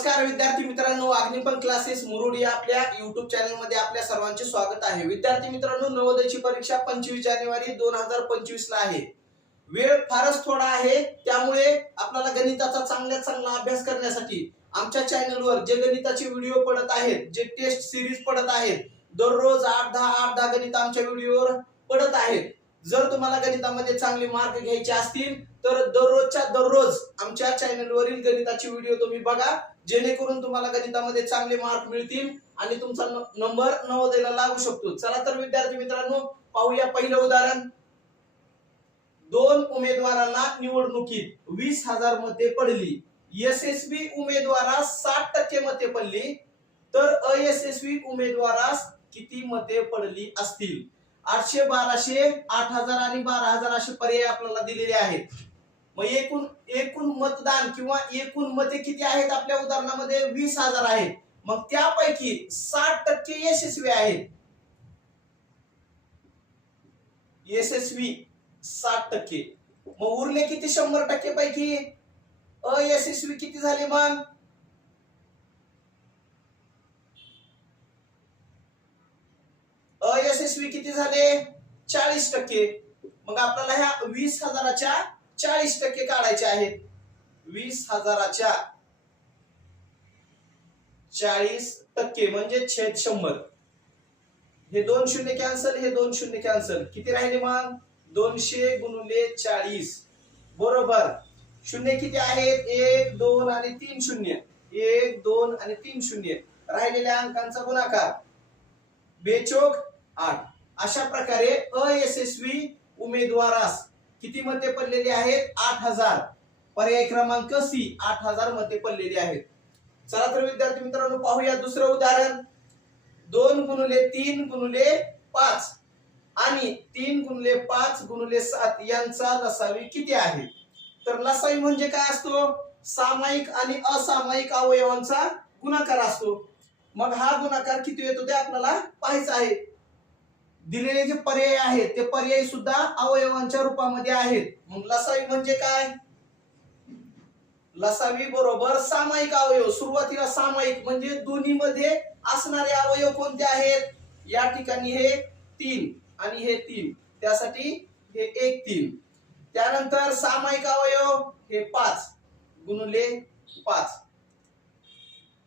नमस्कार विद्यार्थी मित्रांनो अग्निपण क्लासेस मुरुड या आपल्या युट्यूब चॅनलमध्ये आपल्या सर्वांचे स्वागत आहे. विद्यार्थी मित्रांनो नवोदयची परीक्षा पंचवीस जानेवारी दोन हजार पंचवीस ला आहे. वेळ फारच थोडा आहे त्यामुळे आपल्याला गणिताचा चांगल्यात चांगला अभ्यास करण्यासाठी आमच्या चॅनलवर जे गणिताचे व्हिडिओ पडत आहेत जे टेस्ट सिरीज पडत आहेत दररोज आठ दहा आठ दहा गणित आमच्या व्हिडिओवर पडत आहेत. जर तुम्हाला गणितामध्ये चांगले मार्क घ्यायचे असतील तर दररोजच्या दररोज आमच्या चॅनलवरील गणिताचे व्हिडिओ तुम्ही बघा. जेणेकरून तुम्हाला गणितामध्ये चांगले मार्क मिळतील आणि तुमचा नंबर नवोदयला लागू शकतो. चला तर विद्यार्थी मित्रांनो पाहूया पहिलं उदाहरण. दोन उमेदवारांना निवडणुकीत वीस हजार मते पडली. यशस्वी उमेदवारास साठ टक्के मते पडली. तर अयशस्वी उमेदवारास किती मते पडली असतील? आठशे बाराशे आठ हजार आणि बारा हजार असे पर्याय आपल्याला दिलेले आहेत. मग एकूण एकूण मतदान किंवा एकूण मते किती आहेत आपल्या उदाहरणामध्ये? वीस हजार आहेत. मग त्यापैकी साठ टक्के यशस्वी आहेत. यशस्वी साठ टक्के. मग उरले किती? शंभर टक्के पैकी अयशस्वी किती झाले मग? अयशस्वी किती झाले? चाळीस टक्के. मग आपल्याला ह्या वीस हजाराच्या चाळीस टक्के काढायचे आहेत. वीस हजाराच्या चाळीस टक्के म्हणजे छेद शंभर. हे दोन शून्य कॅन्सल हे दोन शून्य कॅन्सल. किती राहिले मग? दोनशे गुणुले चाळीस. बरोबर. शून्य किती आहेत? एक दोन आणि तीन शून्य. एक दोन आणि तीन शून्य. राहिलेल्या अंकांचा गुणाकार. बेचोक आठ. अशा प्रकारे अयशस्वी उमेदवारास किती मते पडलेली आहेत? आठ हजार. पर्याय क्रमांक सी आठ हजार मते पडलेली आहेत. चला तर विद्यार्थी मित्रांनो पाहूया दुसरं उदाहरण. दोन गुणुले तीन गुणुले पाच. आणि तीन गुणले पाच गुणुले सात यांचा लसावी किती आहे? तर लसावी म्हणजे काय असतो? सामायिक आणि असामायिक अवयवांचा गुणाकार असतो. मग हा गुणाकार किती येतो ते आपल्याला पाहायचा आहे. दिलेले जे पर्याय आहेत ते पर्याय सुद्धा अवयवांच्या रूपामध्ये आहेत. मग लसावी म्हणजे काय? लसावी बरोबर सामायिक अवयव. सुरुवातीला सामायिक म्हणजे दोन्ही मध्ये असणारे अवयव कोणते आहेत? या ठिकाणी हे तीन आणि हे तीन. त्यासाठी हे एक तीन. त्यानंतर सामायिक अवयव हे पाच. गुणले पाच.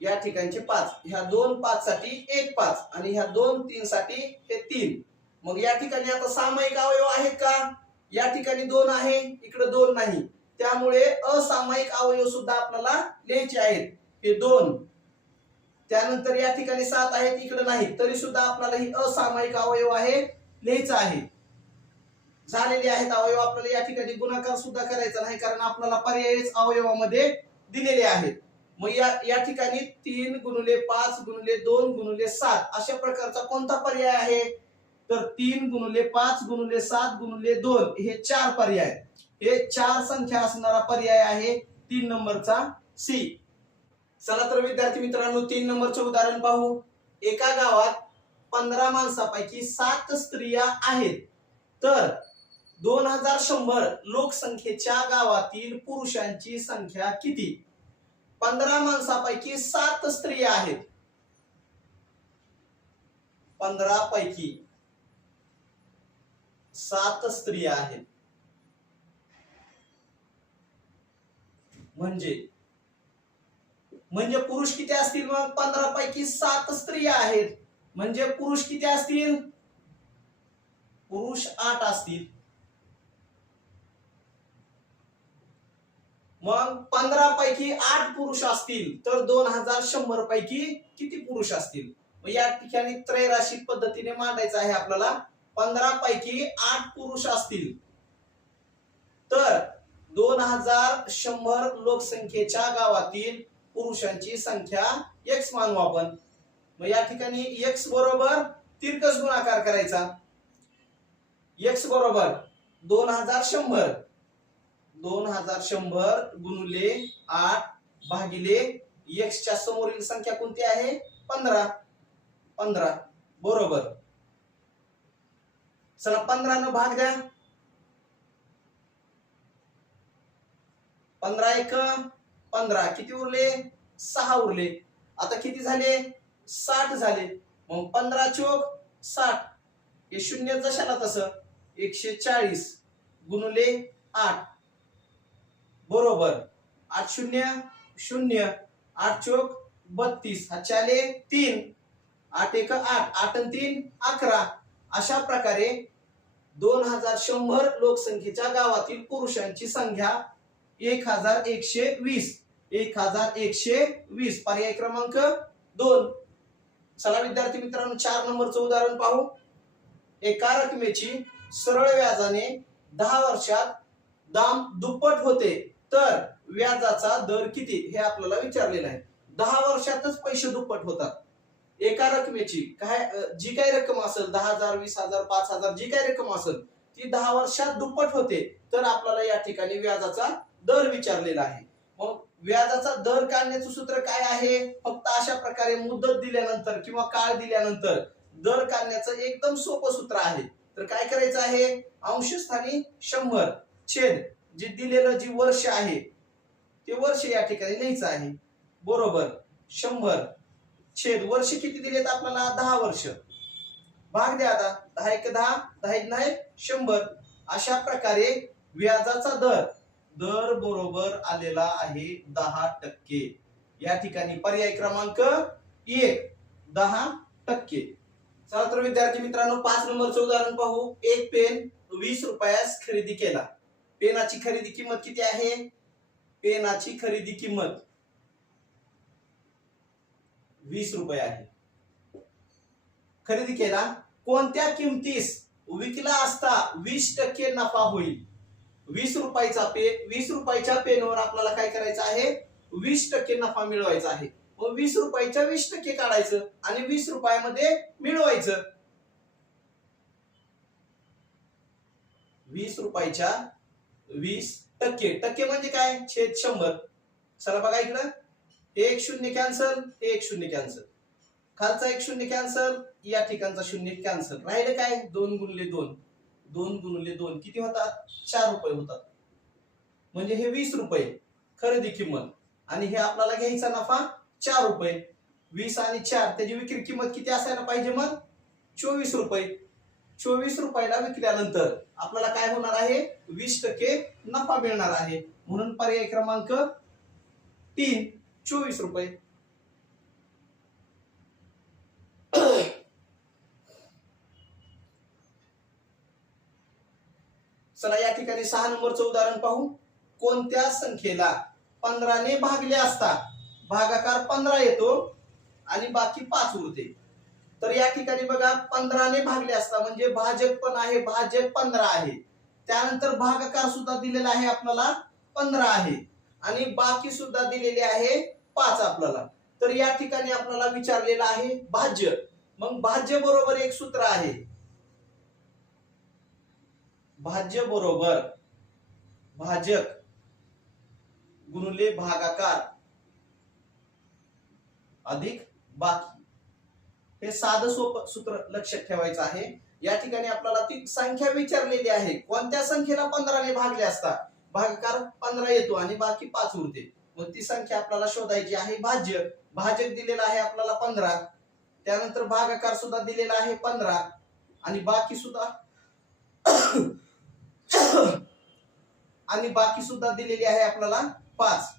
या ठिकाणचे पाच. ह्या दोन पाच साठी एक पाच आणि ह्या दोन तीन साठी हे तीन. मग या ठिकाणी आता सामायिक अवयव आहेत का? या ठिकाणी दोन आहे इकडे दोन नाही. त्यामुळे असामायिक अवयव सुद्धा आपल्याला लिहायचे आहेत. हे दोन. त्यानंतर या ठिकाणी सात आहेत इकडे नाही. तरी सुद्धा आपल्याला ही असामायिक अवयव आहे लिहायचं आहे. झालेले आहेत अवयव आपल्याला या ठिकाणी गुणाकार सुद्धा करायचा नाही कारण आपल्याला पर्यायच अवयवामध्ये दिलेले आहेत. मग या या ठिकाणी तीन गुणुले पाच गुणुले दोन गुणुले सात अशा प्रकारचा कोणता पर्याय आहे? तर तीन गुणुले पाच गुणुले सात गुणुले दोन हे चार पर्याय हे चार संख्या असणारा पर्याय आहे तीन नंबरचा सी. चला तर विद्यार्थी मित्रांनो तीन नंबरचे उदाहरण पाहू. एका गावात पंधरा माणसापैकी सात स्त्रिया आहेत. तर दोन हजार शंभर लोकसंख्येच्या गावातील पुरुषांची संख्या किती? पंधरा माणसापैकी सात स्त्रिया आहेत. पंधरा पैकी सात स्त्रिया आहेत. म्हणजे म्हणजे पुरुष किती असतील मग? पंधरा पैकी सात स्त्रिया आहेत. म्हणजे पुरुष किती असतील? पुरुष आठ असतील. मग पंधरा पैकी आठ पुरुष असतील तर दोन हजार शंभर पैकी किती पुरुष असतील? मग या ठिकाणी त्रैराशिक पद्धतीने मांडायचं आहे आपल्याला. पंधरा पैकी आठ पुरुष असतील. तर दोन हजार शंभर लोकसंख्येच्या गावातील पुरुषांची संख्या एक्स मानू आपण. मग या ठिकाणी एक्स बरोबर तिरकस गुणाकार करायचा. एक्स बरोबर दोन हजार शंभर. दोन हजार शंभर गुणुले आठ भागिले एक्सच्या समोरील संख्या कोणती आहे? पंधरा. पंधरा. बरोबर. चला पंधरा न भाग द्या. पंधरा एक पंधरा. किती उरले? सहा उरले. आता किती झाले? साठ झाले. मग पंधरा चोक साठ. हे शून्य जशाला तसं. एकशे चाळीस. गुणुले आठ. बरोबर. आठ शून्य शून्य आठ चोक बत्तीस. हा चाले तीन. आठ एक आठ. आठ आणि तीन अकरा. अशा प्रकारे दोन हजार शंभर लोकसंख्येच्या गावातील पुरुषांची संख्या एक हजार एकशे वीस. एक हजार एकशे वीस. पर्याय क्रमांक दोन. चला विद्यार्थी मित्रांनो चार नंबरचं उदाहरण पाहू. एका रकमेची सरळ व्याजाने दहा वर्षात दाम दुप्पट होते. तर व्याजाचा दर किती हे आपल्याला विचारलेलं आहे. दहा वर्षातच पैसे दुप्पट होतात. एका रकमेची काय जी काय रक्कम असेल दहा हजार वीस हजार पाच हजार जी काय रक्कम असेल ती दहा वर्षात दुप्पट होते. तर आपल्याला या ठिकाणी व्याजाचा दर विचारलेला आहे. मग व्याजाचा दर काढण्याचं सूत्र काय आहे? फक्त अशा प्रकारे मुदत दिल्यानंतर किंवा काळ दिल्यानंतर दर काढण्याचं एकदम सोपं सूत्र आहे. तर काय करायचं आहे? अंशस्थानी शंभर छेद जे दिलेलं जी वर्ष आहे ते वर्ष या ठिकाणी लिहायचं आहे. बरोबर. शंभर छेद वर्ष किती दिलेत आपल्याला? दहा वर्ष. भाग द्या आता. दहा एक दहा दहा एक नाही शंभर. अशा प्रकारे व्याजाचा दर दर बरोबर आलेला आहे दहा टक्के. या ठिकाणी पर्याय क्रमांक एक दहा टक्के. चला तर विद्यार्थी मित्रांनो पाच नंबरचं उदाहरण पाहू. एक पेन वीस रुपयास खरेदी केला. पेनाची खरेदी किंमत किती आहे? पेनाची खरेदी किंमत वीस रुपये आहे. खरेदी केला कोणत्या किमतीस विकला असता वीस टक्के नफा होईल? वीस रुपयाचा पे वीस रुपयाच्या पेनवर आपल्याला काय करायचं आहे? वीस टक्के नफा मिळवायचा आहे. व वीस रुपयाच्या वीस टक्के काढायचं आणि वीस रुपयामध्ये मिळवायचं. वीस रुपयाच्या वीस टक्के. टक्के म्हणजे काय? छेद शंभर. चला बघा इकडं. एक शून्य कॅन्सल हे एक शून्य कॅन्सल. खालचा एक शून्य कॅन्सल या ठिकाणचा शून्य कॅन्सल. राहिले काय? दोन गुणले दोन. दोन गुणले दोन. किती होतात? चार रुपये होतात. म्हणजे हे वीस रुपये. खरेदी किंमत. आणि हे आपल्याला घ्यायचा नफा चार रुपये. वीस आणि चार त्याची विक्री किंमत किती असायला पाहिजे मग? चोवीस रुपये. चोवीस रुपयाला विकल्यानंतर आपल्याला काय होणार आहे? वीस टक्के नफा मिळणार आहे. म्हणून पर्याय क्रमांक तीन चोवीस रुपये. चला या ठिकाणी सहा नंबरचं उदाहरण पाहू. कोणत्या संख्येला पंधराने भागले असता? भागाकार पंधरा येतो आणि बाकी पाच उरते. तर या ठिकाणी बघा पंधराने भागले असता म्हणजे भाजक पण आहे भाजक पंधरा आहे. त्यानंतर भागाकार सुद्धा दिलेला आहे आपल्याला पंधरा आहे. आणि बाकी सुद्धा दिलेले आहे पाच आपल्याला. तर या ठिकाणी आपल्याला विचारलेलं आहे भाज्य. मग भाज्य बरोबर एक सूत्र आहे. भाज्य बरोबर भाजक गुणुले भागाकार अधिक बाकी. हे साधं सोपं सूत्र लक्षात ठेवायचं आहे. या ठिकाणी आपल्याला ती संख्या विचारलेली आहे. कोणत्या संख्येला पंधराने भागले असता भागकार पंधरा येतो आणि बाकी पाच उरते. मग ती संख्या आपल्याला शोधायची आहे भाज्य. भाजक दिलेला आहे आपल्याला पंधरा. त्यानंतर भागाकार सुद्धा दिलेला आहे पंधरा. आणि बाकी सुद्धा आणि बाकी सुद्धा दिलेली आहे आपल्याला पाच.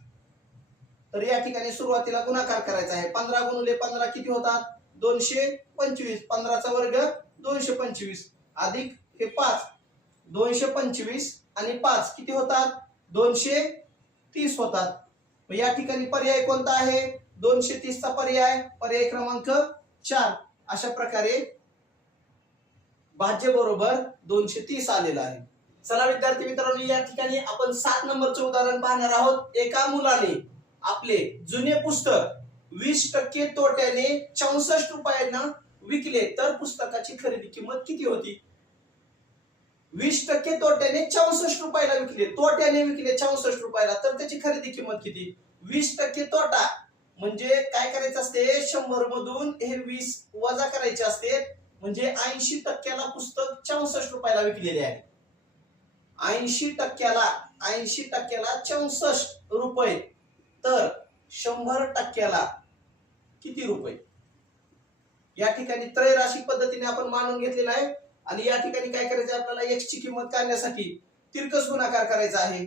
तर या ठिकाणी सुरुवातीला गुणाकार करायचा आहे. पंधरा गुणुले पंधरा किती होतात? दोनशे पंचवीस पंधराचा वर्ग दोनशे पंचवीस. अधिक हे पाच. दोनशे पंचवीस आणि पाच किती होतात? दोनशे तीस होतात. या ठिकाणी पर्याय कोणता आहे? दोनशे तीसचा पर्याय पर्याय क्रमांक चार. अशा प्रकारे भाज्य बरोबर दोनशे तीस आलेला आहे. चला विद्यार्थी मित्रांनो या ठिकाणी आपण सात नंबरचं उदाहरण पाहणार आहोत. एका मुलाने आपले जुने पुस्तक वीस टक्के तोट्याने चौसष्ट रुपयांना विकले तर पुस्तकाची खरेदी किंमत किती होती? वीस टक्के तोट्याने चौसष्ट रुपयाला विकले. तोट्याने विकले चौसष्ट रुपयाला तर त्याची खरेदी किंमत किती? वीस टक्के तोटा. म्हणजे काय करायचं असते? शंभर मधून हे वीस वजा करायचे असते. म्हणजे ऐंशी टक्क्याला पुस्तक चौसष्ट रुपयाला विकलेले आहे. ऐंशी टक्क्याला ऐंशी टक्क्याला चौसष्ट रुपये. तर शंभर टक्क्याला किती रुपये? या ठिकाणी त्रैराशी पद्धतीने आपण मानून घेतलेला आहे. आणि या ठिकाणी काय करायचं आपल्याला एक्स ची किंमत काढण्यासाठी तिरकस गुणाकार करायचा आहे.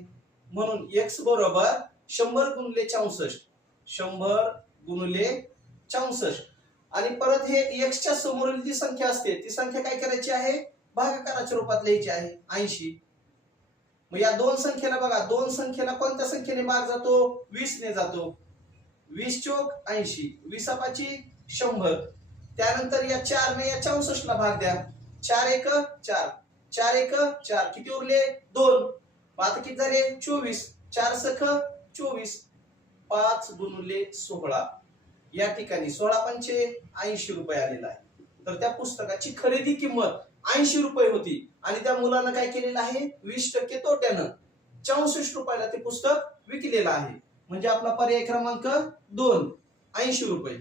म्हणून एक्स बरोबर शंभर गुणले चौसष्ट. शंभर गुणले चौसष्ट. आणि परत हे एक्सच्या समोरील जी संख्या असते ती संख्या काय करायची आहे? भागाकाराच्या रूपात लिहायची आहे. ऐंशी. मग या दोन संख्येला बघा. दोन संख्येला कोणत्या संख्येने भाग जातो? वीस ने जातो. वीस चोक ऐंशी विसापाची शंभर. त्यानंतर या चार ने या चौसष्टला भाग द्या. चार एक चार. चार एक चार. किती उरले? दोन. आता किती झाले? चोवीस. चार सख चोवीस. पाच गुणुले सोळा. या ठिकाणी सोळा पंचे ऐंशी रुपये आलेला आहे. तर त्या पुस्तकाची खरेदी किंमत ऐंशी रुपये होती. आणि त्या मुलानं काय केलेलं आहे? वीस टक्के तोट्यानं चौसष्ट रुपयाला ते पुस्तक विकलेलं आहे. म्हणजे आपला पर्याय क्रमांक दोन ऐंशी रुपये.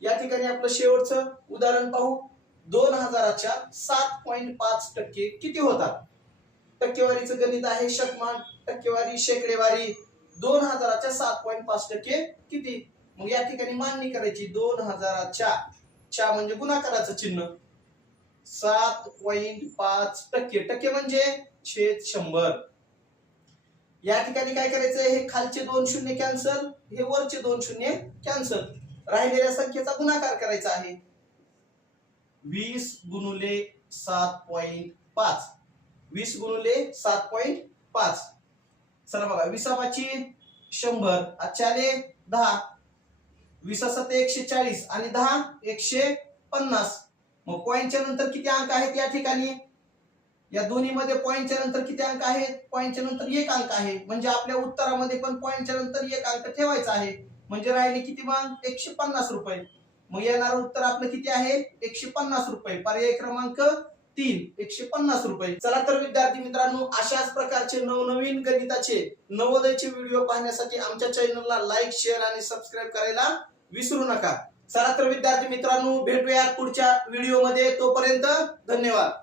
या ठिकाणी आपलं शेवटचं उदाहरण पाहू. दोन हजाराच्या सात पॉईंट पाच टक्के किती होतात? टक्केवारीचं गणित आहे शकमान टक्केवारी शेकडेवारी. दोन हजाराच्या सात पॉईंट पाच टक्के किती? मग या ठिकाणी मांडणी करायची. दोन हजाराच्या च्या म्हणजे गुणाकाराचं चिन्ह. सात पॉईंट पाच टक्के. टक्के म्हणजे छेद शंभर. या ठिकाणी काय करायचं हे खालचे दोन शून्य कॅन्सल हे वरचे दोन शून्य कॅन्सल राहिलेल्या संख्येचा गुणाकार करायचा आहे. वीस गुणुले सात पॉइंट पाच. वीस गुणुले सात पॉइंट पाच. चला बघा विसापाची शंभर आजच्याले दहा. विसा सत एकशे चाळीस आणि दहा एकशे पन्नास. मग पॉईंटच्या नंतर किती अंक आहेत या ठिकाणी? या दोन्हीमध्ये पॉईंटच्या नंतर किती अंक आहेत? पॉईंटच्या नंतर एक अंक आहे. म्हणजे आपल्या उत्तरामध्ये पण पॉईंटच्या नंतर एक अंक ठेवायचा आहे. म्हणजे राहिले किती मग? एकशे पन्नास रुपये. मग येणार उत्तर आपलं किती आहे? एकशे पन्नास रुपये. पर्याय क्रमांक तीन. एकशे पन्नास रुपये. चला तर विद्यार्थी मित्रांनो अशाच प्रकारचे नवनवीन गणिताचे नवोदयचे व्हिडिओ पाहण्यासाठी आमच्या चॅनलला लाईक शेअर आणि सबस्क्राईब करायला विसरू नका. चला तर विद्यार्थी मित्रांनो भेटूया पुढच्या व्हिडिओमध्ये तोपर्यंत धन्यवाद.